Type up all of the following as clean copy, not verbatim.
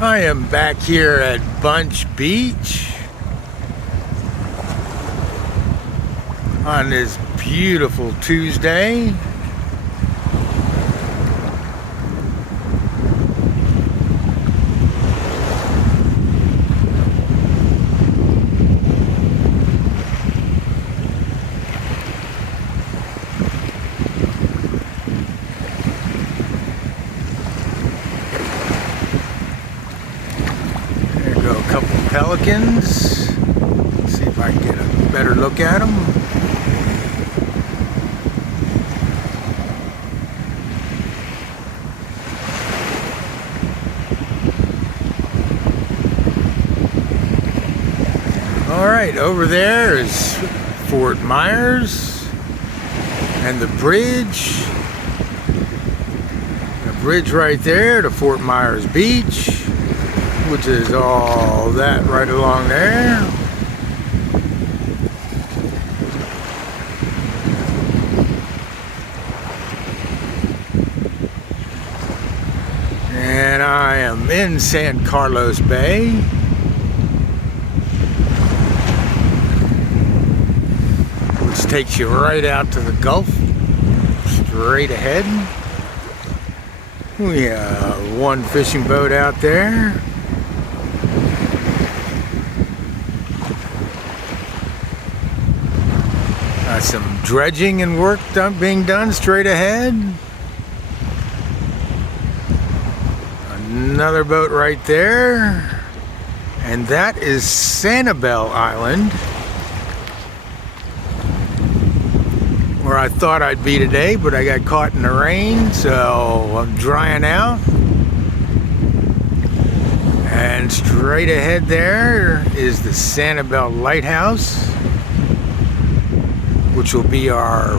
I am back here at Bunche Beach on this beautiful Tuesday. A couple pelicans. See if I can get a better look at them. All right, over there is Fort Myers and the bridge. The bridge right there to Fort Myers Beach, which is all that right along there. And I am in San Carlos Bay. Which takes you right out to the Gulf, straight ahead. We have one fishing boat out there. Some dredging and work being done straight ahead. Another boat right there. And that is Sanibel Island, where I thought I'd be today, but I got caught in the rain, so I'm drying out. And straight ahead there is the Sanibel Lighthouse, which will be our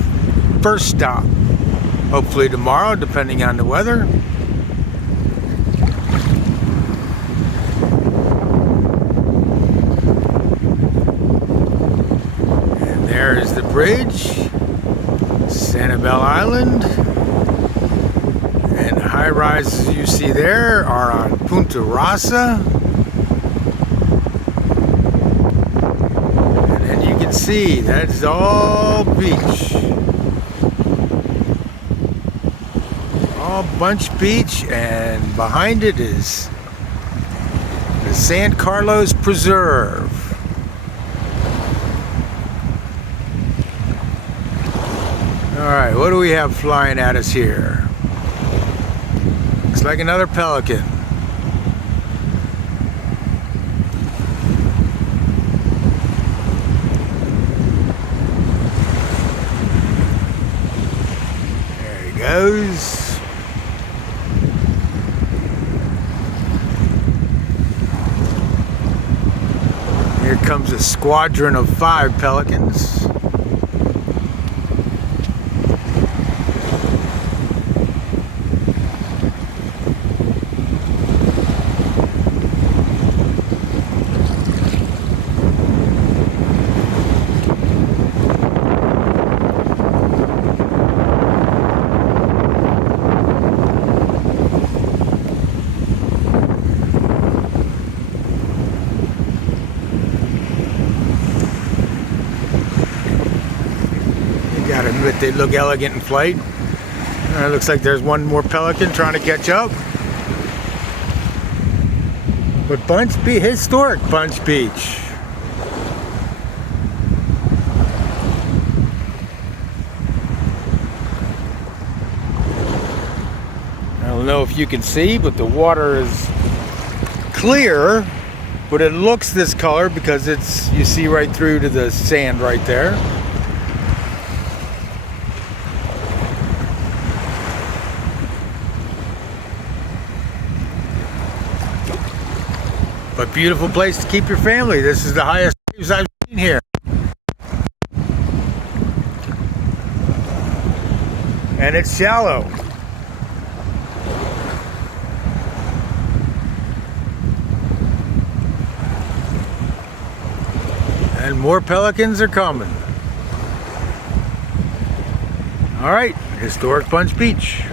first stop, hopefully tomorrow, depending on the weather. And there is the bridge, Sanibel Island. And the high rises you see there are on Punta Rasa. See, that's all beach, all Bunche Beach, and behind it is the San Carlos Preserve. Alright, what do we have flying at us here? Looks like another pelican. Goes. Here comes a squadron of 5 pelicans. Gotta admit, they look elegant in flight. Looks like there's one more pelican trying to catch up. But Bunche Beach, historic Bunche Beach. I don't know if you can see, but the water is clear, but it looks this color because you see right through to the sand right there. But beautiful place to keep your family. This is the highest waves I've seen here. And it's shallow. And more pelicans are coming. All right, historic Bunche Beach.